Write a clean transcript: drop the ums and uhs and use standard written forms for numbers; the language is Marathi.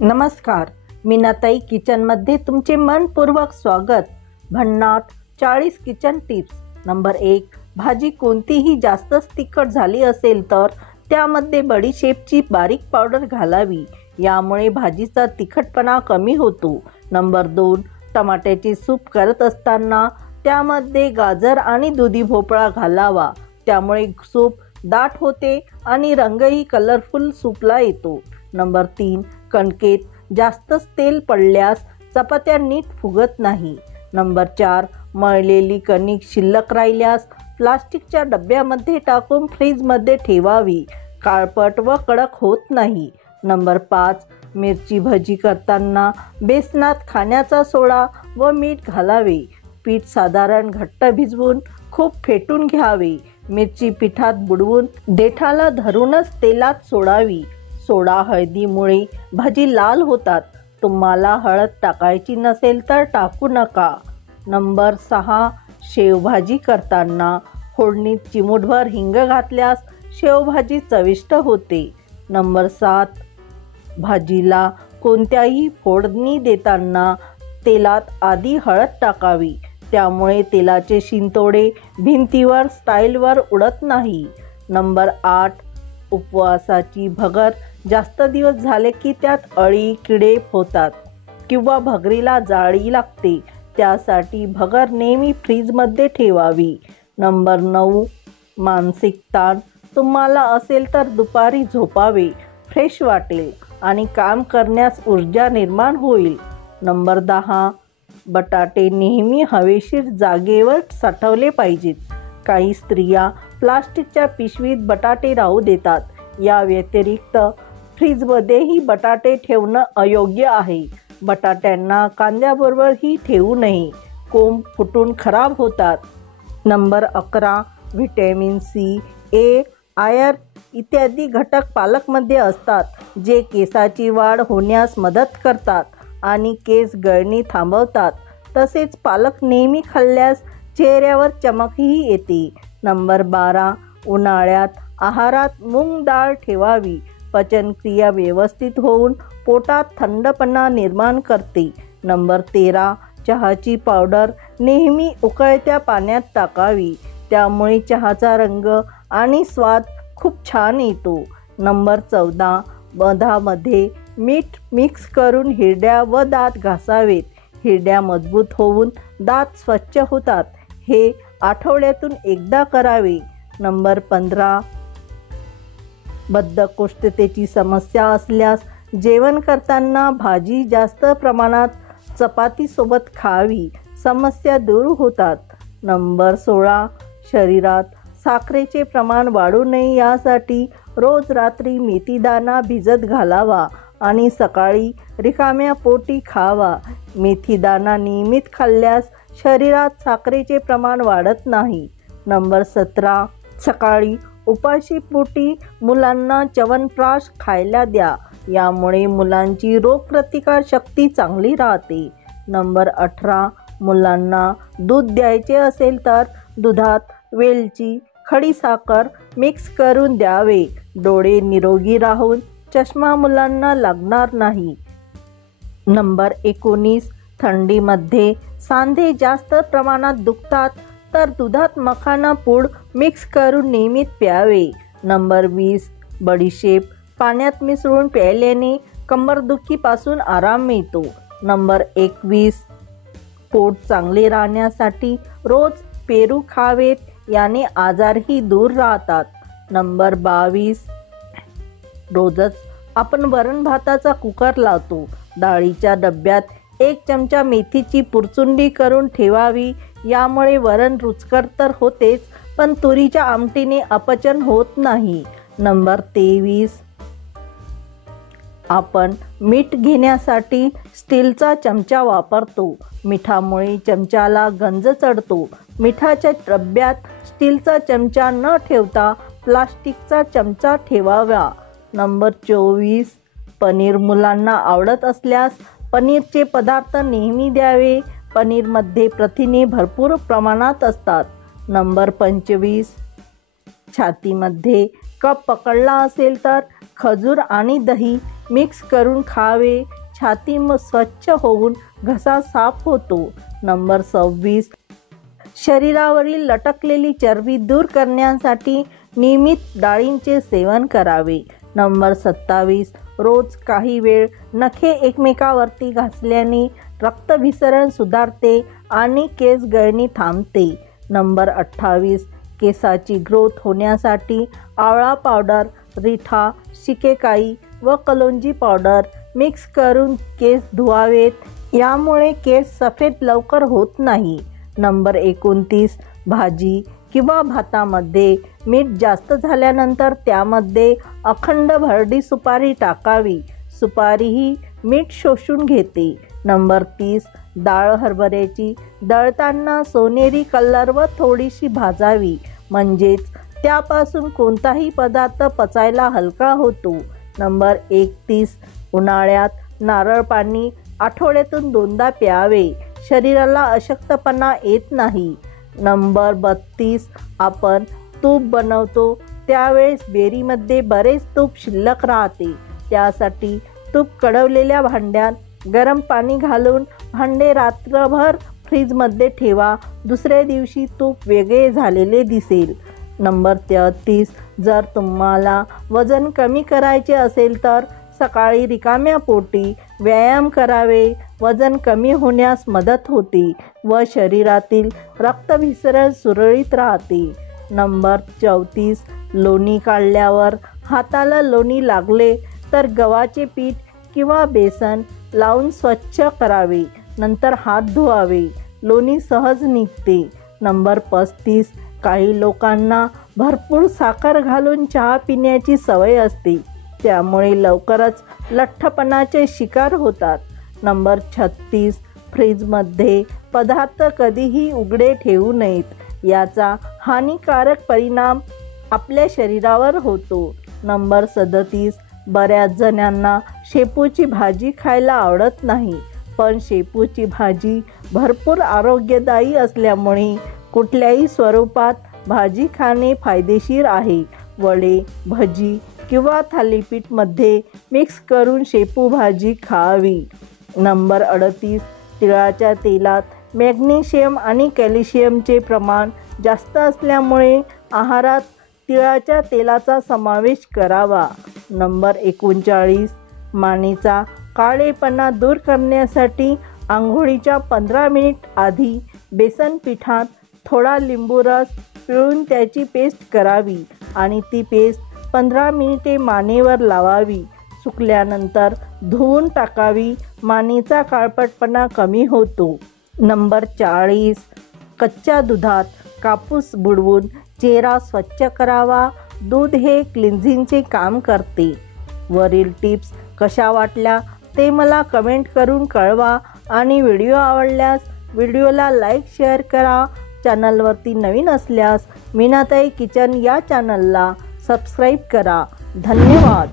नमस्कार, मीनाताई किचनमध्ये तुमचे मनपूर्वक स्वागत। भन्नाट 40 किचन टिप्स। नंबर 1, भाजी कोणतीही जास्तच तिखट झाली असेल तर त्यामध्ये बडीशेपची बारीक पावडर घालावी, यामुळे भाजीचा तिखटपणा कमी होतो। नंबर 2, टमाट्याचे सूप करत असताना त्यामध्ये गाजर आणि दुधी भोपळा घालावा, त्यामुळे सूप दाट होते आणि रंगही कलरफुल सूपला येतो। नंबर 3, कणकेत जास्तच तेल पडल्यास चपात्या नीट फुगत नाही। नंबर 4, मळलेली कणिक शिल्लक राहिल्यास प्लास्टिकच्या डब्यामध्ये टाकून फ्रीजमध्ये ठेवावी, काळपट व कडक होत नाही। नंबर 5, मिरची भजी करताना बेसनात खाण्याचा सोडा व मीठ घालावे। पीठ साधारण घट्ट भिजवून खूप फेटून घ्यावे। मिरची पिठात बुडवून देठाला धरूनच तेलात सोडावी। सोडा हळदीमुळे भाजी लाल होतात। तुम्हाला हळद टाकायची नसेल तर टाकू नका। नंबर 6, शेवभाजी करताना फोडणीत चिमूटभर हिंग घातल्यास शेवभाजी चविष्ट होते। नंबर 7, भाजीला कोणत्याही फोडणी देताना तेलात आधी हळद टाकावी, त्यामुळे तेलाचे शिंतोडे भिंतीवर स्टाईलवर उडत नाही। नंबर 8, उपवासाची भगर जास्त दिवस झाले की त्यात अळी किडे होतात किंवा भगरीला जाळी लागते, त्यासाठी भगर नेहमी फ्रीजमध्ये ठेवावी। नंबर 9, मानसिक ताण तुम्हाला असेल तर दुपारी झोपावे, फ्रेश वाटेल आणि काम करण्यास ऊर्जा निर्माण होईल। नंबर 10, बटाटे नेहमी हवेशीर जागेवर साठवले पाहिजेत। काही स्त्रिया प्लास्टिकच्या पिशवीत बटाटे राहू देतात, या व्यतिरिक्त फ्रीजमध्येही बटाटे ठेवणं अयोग्य आहे। बटाट्यांना कांद्याबरोबरही ठेवू नये, कोंब फुटून खराब होतात। नंबर 11, व्हिटॅमिन सी, ए, आयर्न इत्यादी घटक पालकमध्ये असतात, जे केसाची वाढ होण्यास मदत करतात आणि केस गळणी थांबवतात। तसेच पालक नेहमी खाल्ल्यास चेहऱ्यावर चमकही येते। नंबर 12, उन्हाळ्यात आहारात मूग डाळ ठेवावी, पचनक्रिया व्यवस्थित होऊन पोटात थंडपणा निर्माण करते। नंबर 13, चहाची पावडर नेहमी उकळत्या पाण्यात टाकावी, त्यामुळे चहाचा रंग आणि स्वाद खूप छान येतो। नंबर 14, मधामध्ये मीठ मिक्स करून हिरड्या व दात घासावेत, हिरड्या मजबूत होऊन दात स्वच्छ होतात। हे आठवड्यातून एकदा करावे। नंबर 15, बद्धकोष्ठतेची समस्या असल्यास जेवण करताना भाजी जास्त प्रमाणात चपातीसोबत खावी, समस्या दूर होतात। नंबर 16, शरीरात साखरेचे प्रमाण वाढू नये यासाठी रोज रात्री मेथीदाणा भिजत घालावा आणि सकाळी रिकाम्या पोटी खावा। मेथीदाणा नियमित खाल्ल्यास शरीरात साखरेचे प्रमाण वाढत नाही। नंबर 17, सकाळी उपाशी पोटी मुलांना च्यवनप्राश खायला द्या, यामुळे मुलांची रोगप्रतिकार शक्ती चांगली राहते। नंबर 18, मुलांना दूध द्यायचे असेल तर दुधात वेलची, खडीसाखर मिक्स करून द्यावे, डोळे निरोगी राहून चष्मा मुलांना लागणार नाही। नंबर 19, थंडीमध्ये सांधे जास्त प्रमाणात दुखतात तर दुधात मखाना पूड मिक्स करून नियमित प्यावे। नंबर 20, बडीशेप पाण्यात मिसळून प्यायल्याने कंबरदुखीपासून आराम मिळतो। नंबर 21, पोट चांगले राहण्यासाठी रोज पेरू खावेत, याने आजारही दूर राहतात। नंबर 22, रोजच आपण वरण भाताचा कुकर लावतो, डाळीच्या डब्यात 1 चमचा मेथीची पुरचुंडी करून ठेवावी, यामुळे वरण रुचकर तर होतेच, पण तुरीच्या आमटीने अपचन होत नाही। नंबर 23, आपण मीठ घेण्यासाठी स्टीलचा चमचा वापरतो, मिठामुळे चमच्याला गंज चढतो। मिठाच्या डब्यात स्टीलचा चमचा न ठेवता प्लास्टिकचा चमचा ठेवावा। नंबर 24, पनीर मुलांना आवडत असल्यास पनीरचे पदार्थ नेहमी द्यावे, पनीरमध्ये प्रथिने भरपूर प्रमाणात असतात। नंबर 25, छातीमध्ये कफ पकडला असेल तर खजूर आणि दही मिक्स करून खावे. छाती स्वच्छ होऊन घसा साफ होतो. नंबर 26, शरीरावरील लटकलेली चरबी दूर करण्यासाठी नियमित डाळींचे सेवन करावे. नंबर 27, रोज काही वेळ नखे एकमेकावरती घासल्याने रक्तभिसरण सुधारते आणि केस गळणी थांबते. नंबर 28, केसाची ग्रोथ होण्यासाठी आवळा पावडर, रिठा, शिकेकाई व कलोंजी पावडर मिक्स करून केस धुवावेत. यामुळे केस सफेद लवकर होत नाही. नंबर 29, भाजी किंवा भातामध्ये मीठ जास्त झाल्यानंतर त्यामध्ये अखंड भरडी सुपारी टाकावी. सुपारी ही मीठ शोषून घेते. नंबर 30, डाळ हरभऱ्याची दळताना सोनेरी कलरवर थोडीशी भाजावी, म्हणजेच त्यापासून कोणताही पदार्थ पचायला हलका होतो. नंबर 31, उन्हाळ्यात नारळ पाणी आठवड्यातून 2दा प्यावे. शरीराला अशक्तपणा येत नाही. नंबर 32, आपण तूप बनवतो त्यावेळेस बेरीमध्ये बरेच तूप शिल्लक राहते. त्यासाठी तूप कढवलेल्या भांड्यात गरम पाणी घालून भांडे रात्रभर फ्रीजमध्ये ठेवा. दुसऱ्या दिवशी तूप वेगळे झालेले दिसेल. नंबर 33, जर तुम्हाला वजन कमी करायचे असेल तर सकाळी रिकाम्या पोटी व्यायाम करावे. वजन कमी होण्यास मदत होते व शरीरातील रक्तभिसरण सुरळीत राहते. नंबर 34, लोणी काढल्यावर हाताला लोणी लागले तर गव्हाचे पीठ किंवा बेसन लावून स्वच्छ करावे. नंतर हात धुवावे. लोणी सहज निघते. नंबर 35, काही लोकांना भरपूर साखर घालून चहा पिण्याची सवय असते. त्यामुळे लवकरच लठ्ठपणाचे शिकार होतात. नंबर 36, फ्रीजमध्ये पदार्थ कधीही उघडे ठेवू नयेत. याचा हानिकारक परिणाम आपल्या शरीरावर होतो. नंबर 37, बऱ्याच जणांना शेपूची भाजी खायला आवडत नाही. पण शेपूची भाजी भरपूर आरोग्यदायी असल्यामुळे कुठल्याही स्वरूपात भाजी खाणे फायदेशीर आहे. वडे, भजी किंवा थालीपीठमध्ये मिक्स करून शेपू भाजी खावी. नंबर 38, तिळाच्या तेलात मॅग्नेशियम आणि कॅल्शियमचे प्रमाण जास्त असल्यामुळे आहारात तिळाच्या तेलाचा समावेश करावा. नंबर 39, मानेचा काळेपणा दूर करण्यासाठी आंघोळीच्या 15 मिनिट आधी बेसन पिठात थोडा लिंबू रस पिळून त्याची पेस्ट करावी आणि ती पेस्ट 15 मिनिटे मानेवर लावावी. सुकल्यानंतर धुवून टाकावी. मानेचा काळपटपणा कमी होतो. नंबर 40, कच्च्या दुधात कापूस बुडवून चेहरा स्वच्छ करावा. दूध हे क्लिन्झिंगचे काम करते. वरील टिप्स कशा वाटल्या ते मला कमेंट करून कळवा आणि व्हिडिओ आवडल्यास व्हिडिओला लाईक शेअर करा. चॅनलवरती नवीन असल्यास मीनाताई किचन या चॅनलला सबस्क्राईब करा. धन्यवाद.